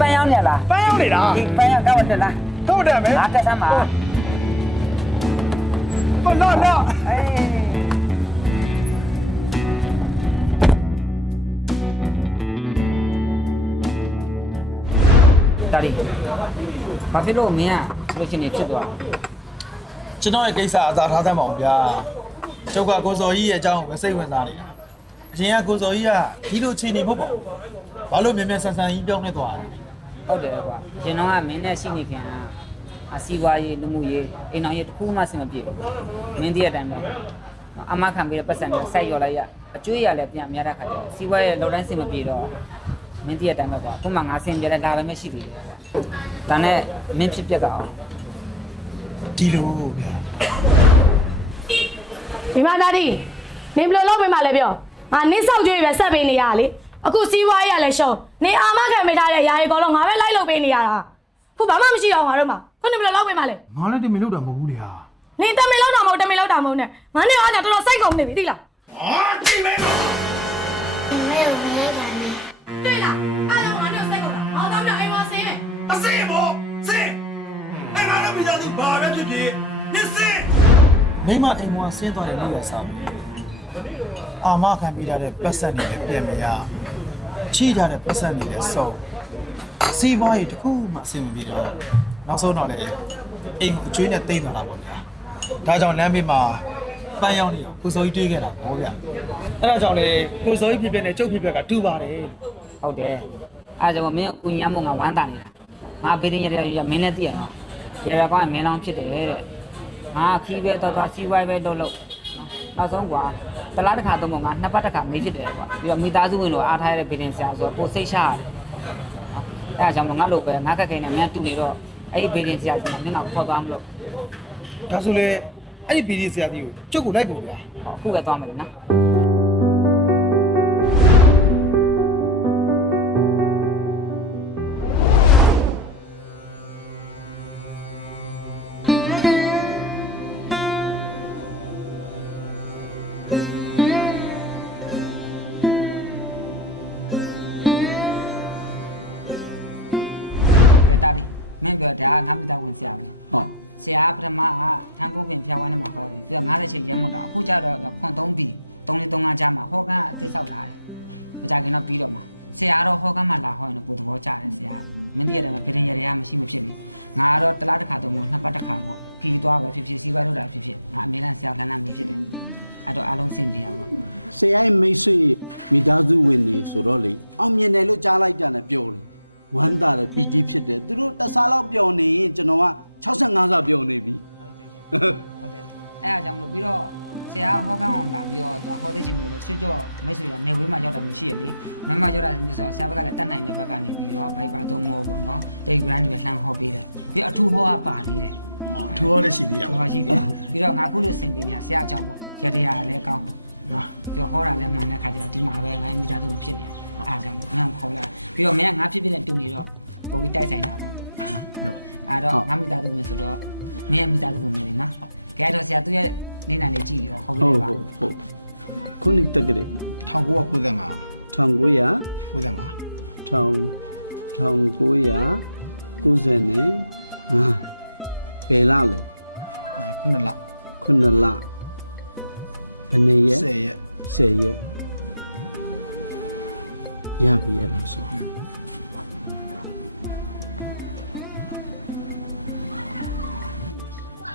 ပန်းရောက်နေလား ပန်းရောက်နေတာ ဒီပန်းရောက်တော့တက်လား တော့တယ်မယ် ငါတက်သမ်းပါ ဟုတ်တော့တော့ အေးတာဒီဘာဖြစ်လို့မင်းကလို့ချင်းနေဖြစ်သွား ကျွန်တော်ရဲ့ကိစ္စအသာထားသမ်းပါအောင်ဗျာကျုပ်ကကိုစော်ကြီးရဲ့အကြောင်းကိုစိတ်ဝင်စားနေတာအရင်ကကိုစော်ကြီးကဒီလိုခြေနေဖို့ပေါ့ဘာလို့မြင်မြင်ဆန်ဆန်ကြီးပြောင်းနေသွားလဲ ဟုတ်တယ်ကွာကျွန်တော်ကမင်းနဲ့ရှိနေခင်အစီဝါရေးလူမှုရေးအိမ်အောင်ရေးတစ်ခုမှစင်မပြေဘူးမင်းတည်းအတိုင်းပဲအမခံပြီးတော့ပတ်စံနဲ့စိုက်ရော်လိုက်ရအကျွေးရလည်းပြန်များတဲ့ခါကျတော့စီဝါရေးလောက်တိုင်းစင်မပြေတော့မင်းတည်းအတိုင်းပဲကွာခုမှငါစင်ပြတဲ့ဒါပဲမရှိသေးတယ်ကွာဒါနဲ့မင်းဖြစ်ပြက်ကောင် ဒီလိုဗျာ ဒီမှာဒါဒီနေဘယ်လိုလုပ်ပေးမှလဲပြောငါနင်းဆောက်ကြွေးပဲဆက်ပေးနေရလေအခုစီးပွားရေးရလဲရှုံးနေအာမခံပေးထားတဲ့ຢာရီကောလုံးငါပဲလိုက်လုပ်ပေးနေရတာခုဘာမှမရှိတော့ငါတို့မှာခုနေဘယ်လိုလုပ်ပေးမှလဲ ငါလည်းတင်မလို့တာမဟုတ်ဘူးလေဟာ နေတမင်လောက်တာမဟုတ်တမင်လောက်တာမဟုတ်နဲ့ငါနေအားတော်တော်စိုက်ကုန်နေပြီသိလား အာကြည့်မယ် 没有没有吧你？ သိလားအဲ့ဒါငါတို့စိုက်ကုန်တာဟောတော့အိမ်မှာဆေးမယ် အစင်ဘောစင်အဲ့ငါလည်းမိသားစုဘာပဲဖြစ်ဖြစ်နစ်စင်မိမအိမ်မှာဆင်းသွားတယ်လို့ရစားဘူးအာမခံပေးထားတဲ့ပတ်စံတွေလည်းပြန်မရချိကြတဲ့ပတ်စံတွေလည်းစုံစီးပွားရေးတစ်ခုမှအဆင်မပြေတော့နောက်ဆုံးတော့လေအိမ်ကိုအကျွေးနဲ့တိတ်သွားတာပေါ့ဗျာဒါကြောင့်လမ်းဘေးမှာပန်းရောက်နေတော့ကိုစိုးကြီးတွေးခဲ့တာပေါ့ဗျာအဲ့ဒါကြောင့်လေကိုစိုးကြီးဖြစ်ဖြစ်နဲ့ကျုပ်ဖြစ်ဖြစ်ကတူပါတယ် ဟုတ်တယ်အဲ့ဒါကြောင့်မင်းဦးညာမငါဝမ်းတာနေတာငါဘေးတင်ရမင်းလည်းသိရနော်ရကောင်းမင်းလောင်းဖြစ်တယ်တဲ့ငါခီးပဲတော့စီဝိုင်းပဲတော့လို့နောက်ဆုံးကွာတလားတစ်ခါတော့ငါနှစ်ပတ်တစ်ခါမေးဖြစ်တယ်ကွာပြီးတော့မိသားစုဝင်လို့အားထားရတဲ့ဘေးတင်ဆရာဆိုတော့ပိုစိတ်ရှာရတယ်အဲ့ဒါကြောင့်ငါလို့ပဲငါကခိုင်နေမင်းတူနေတော့အဲ့ဒီဘေးတင်ဆရာကမင်းကခေါ်သွားမလို့ ဒါဆိုလေအဲ့ဒီ PD ဆရာကြီးကိုကျုပ်ကိုလိုက်ပုံဗျာ အခုပဲသွားမယ်လေနော် တာဒီမင်းပြောဒါငါမိသားဝင်ဆရာပဲ ဟုတ် ဆရာပထမကထန်းကိုပင်ဖျားဝမ်းနဲ့မှာဟောတယ်သူက90ချိန်ရဲမွတ်တာအခုကျတော့ခွန်3ပြီး3-3ကြားမှာဟောကအစ်စ်ဆောက်ထားတယ်မကြခင်တော့ပြီးတော့မှာဆရာတော့ဟောကမှလာဟောရင်တော့ပို့သဘောကျတယ်ဆရာမင်းတည့်ရတယ်မှာဖေရင်ရရမရှိမဖြစ်လေငါကတော့တစ်လားတစ်ခါတော့မဟုတ်နှစ်ပတ်တစ်ခါပေါ့ခီးသွားပဲဖြစ်ဖြစ်စီးပွားလုပ်တာဖြစ်ဖြစ်ငါအမေနဲ့ဆရာလှမ်းလှမ်းနေဖြစ်တယ်အဲ့တော့အားလုံးစင်ပြရပါ ဆရာရဲ့မိတ်ဆွေမိသားစုဝင်နေဆိုတော့လေအောင်မြင်တယ်လို့ကြားလိုက်တာနဲ့ပြောတယ်ဝမ်းသာတယ်ပီတိဖြစ်တယ်သူတို့တစားလောက်ပြောနေရင်ကျွန်တော်က65ဆပြောနေပြီ ဟုတ်တယ်အဲ့အကြောင်းမလို့ပြီးတော့ဆရာဟောကန်းအောင်လာပြီးတော့ဟောသိချင်လို့လေဆွကြောမိတ်ဆွေကနေဝေးမှာရောက်တာမျိုးရှိရလေနောက်မှရောက်တာဆိုဆရာဘက်ကလည်းတတ်နိုင်တဲ့ဘက်ကနေပြီးတော့ဘိုက်ပါတော့မောပေါ့နော်တိတ်ဂရန်တွေလှမ်းဟောပေးတယ်ပြီးအထူးဟောကပါနေတယ် အထူးဟောလည်းရှိသေးရ ထူးဟောရှိတယ်ပြီးတော့ငါခုလို့စင်တင်နေဆရာအကြောင်းပေါ့ရတရားလည်းကောင်းနော်ပြီးတော့ဟောတာလည်းမှန်တဲ့ခါကျတော့ဒီမှာပဲငါမိသားစုဖြစ်နေအားကြောင့်ငါ့ကိုခေါ်လာပြီးတော့မင်းကငါဖြစ်ဖြစ်နဲ့တူနေတော့ပုံပြီးတိုက်ဆိုင်တာပေါ့နော်အဲ့တော့ငါမိသားစုဝင်ဆိုတော့မင်းမိသားစုဝင်နေနော်ကဲတော့ဆရာသူရဲ့နေနိုင်လေးကြည့်ရောဟုတ်ပြီ ဟုတ် ပါ ဟုတ်ဟုတ်ခုနှစ်တက်ကလေး 1995 1900 95 1990နဲ့ဘယ်လလဲ ခုနှစ်လ ခုနှစ်လဘယ်နှစ်ရက် 10ရက် 10ရက်ရပြီရလားဆို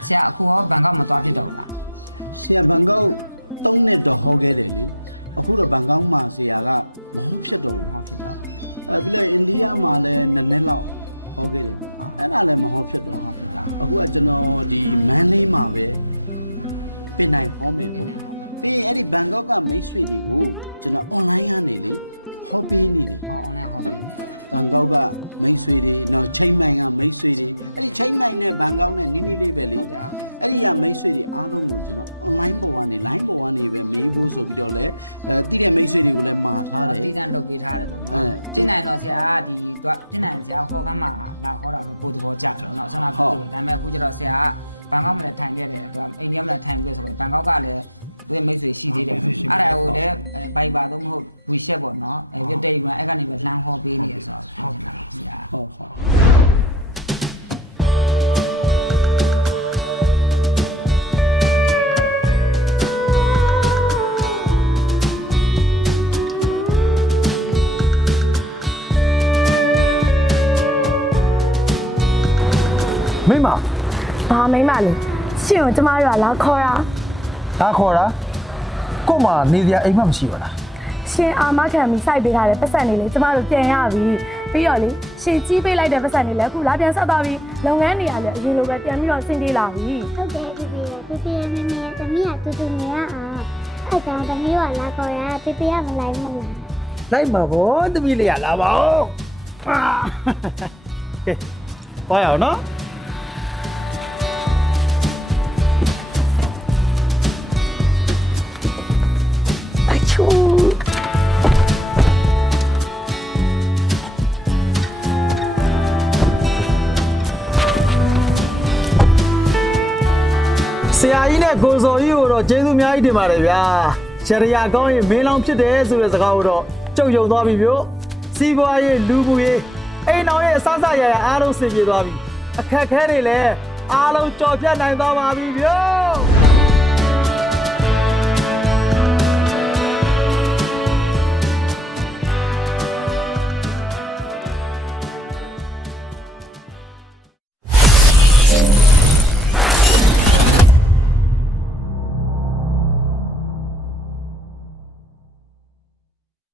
ဆရာအခုရောဘန်ကောက်မသွားဖြစ်တော့လား ဆရာဘန်ကောက်3နှစ်တော့ဟောခဲ့တယ်လေအခုတော့ဘန်ကောက်မှာဆရာကမဟုတ်ဖြစ်တော့ဘူး ဟောဖြစ်တော့ ပြီးတော့အိန္ဒိယမှာလည်း2နှစ်လောက်ဟောခဲ့တယ်ပေါ့အဲ့ဒါလည်းမဟုတ်ဖြစ်တော့ ဟောဖြစ်တော့ အခုကကျွန်တော်ဒီမန်းလေးမှာပဲပြင်နိုင်ဟောမယ်ပေါ့ပြီးရင်အဲ့ဒီဘန်ကောက်ကမိတ်ဆွေတွေကိုကျွန်တော် online ကနေလေဟောပေးနေတယ် ဟော online ဟောပြီ ဘန်ကောက်ကမိတ်ဆွေတွေနော်ချိန်မိုင်ကမိတ်ဆွေတွေအဲ့ဒီချိန်မိုင်နဲ့ဘန်ကောက်နဲ့နီးနီးလေးပဲလေ ဟုတ်တယ်ဟုတ်တယ် အဲ့ဒီကမိတ်ဆွေတွေအားလုံးကိုကျွန်တော် online ပေါ်ကနေ line ပေါ်ကနေပဲမေးဖို့ဆိုပြီးတော့လဲတည်တဲ့မိတ်ဆွေတွေကိုလည်းမှာထားတယ် တည်တံ့လုပ်ပေးထားတယ်ပေါ့နော်ပြင်နိုင်တော့ဆရာကဒီသူကပြင်နိုင်ဆရာဟောကမ်းမှာလာဟောတာပဲပို့သဘောကျတယ်နော်ဆန္ဒပြုတယ်ဒါပေမဲ့အခုကျတော့ဆရာကဘန်ကောက်မှာလည်းထိုင်ခဲ့တယ်သူကအိန္ဒိယမှာလည်းထိုင်ပြီးဆိုတော့ဘန်ကောက်ကလည်း သူရဲ့မိတ်ဆွေရှိသေးတယ်အဲ့ဒါကိုလည်းဘိုင်ဘာတော့မဟုတ်ဝီရှက်ပေါ့နော်ပြတဲ့ယူအဲ့ကနေပဲလှမ်းဟောပေးနေရဆိုတော့ဟုတ်ကဲ့ဆရာ ဟုတ်ဟုတ်မိမ ဘာမိမလဲရှင်ကိုကျမတို့ကလာခေါ်တာ ဒါခေါ်တာကို့မှာနေစရာအိမ်မှမရှိပါလား ရှင်အာမခံပြီးစိုက်ပေးထားတဲ့ပတ်စံလေးလေကျမတို့ပြန်ရပြီပြီးတော့လေရှင်ကြီးပေးလိုက်တဲ့ပတ်စံလေးလည်းအခုလာပြန်ဆက်သွားပြီလုပ်ငန်းတွေလည်းအရင်လိုပဲပြန်ပြီးတော့ဆင်းပြေးလာပြီ ဟုတ်တယ်ဖေဖေမမေသမီးကတူတူနေရအောင်အဲ့ကြောင့်သမီးကလာခေါ်ရဖေဖေကမလိုက်မလား လိုက်မှာဗောတမီးလေးရလာပါဦးအာကဲသွားရအောင်နော်ဆရာကြီးနဲ့ကိုစော်ကြီးကိုတော့ကျေးဇူးအများကြီးတင်ပါတယ်ဗျာရှရယာကောင်းရင်မင်းလောင်ဖြစ်တယ်ဆိုတဲ့စကားကိုတော့ကြုံယုံသွားပြီဗျို့စီးပွားရေးလူမှုရေးအိမ်တော်ရဲ့အစစရရအားလုံးဆင်ပြေသွားပြီအခက်ခဲတွေလည်းအားလုံးကြော်ဖြတ်နိုင်သွားပါပြီဗျို့